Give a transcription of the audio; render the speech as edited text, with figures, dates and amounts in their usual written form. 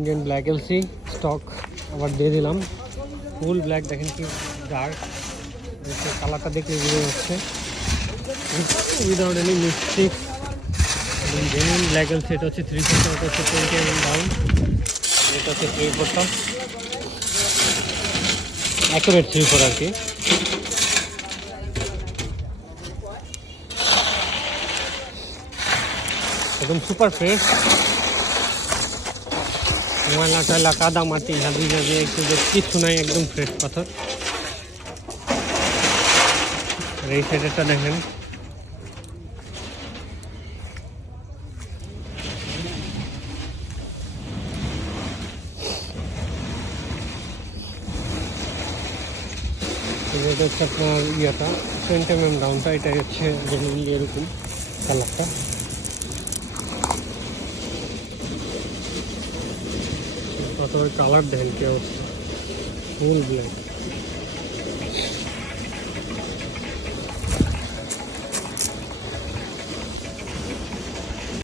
Indian black LC stock আবার দিয়ে দিলাম। ফুল ব্ল্যাক, দেখেন কি ডার্ক, কালারটা দেখে বুঝে যাচ্ছে without any mistake. Genuine black LC. এটা হচ্ছে 3/4, এটা হচ্ছে 20 mm ডাউন, এটা হচ্ছে 3/4, অ্যাকুরেট 3/4 আর কি। একদম সুপার ফ্রেশ, ময়লা টয়লা কাদা মাটি হাবি জাবি একটু কিচ্ছু নাই, একদম ফ্রেশ পাথর। আর এই সাইডেরটা দেখেন, এটা হচ্ছে আপনার ইয়েটা 20 mm ডাউনটা, এটাই হচ্ছে জেনুইনলি এরকম কালারটা। পাথরের কালার দেখেন কি অবস্থা, ফুল ব্ল্যাক।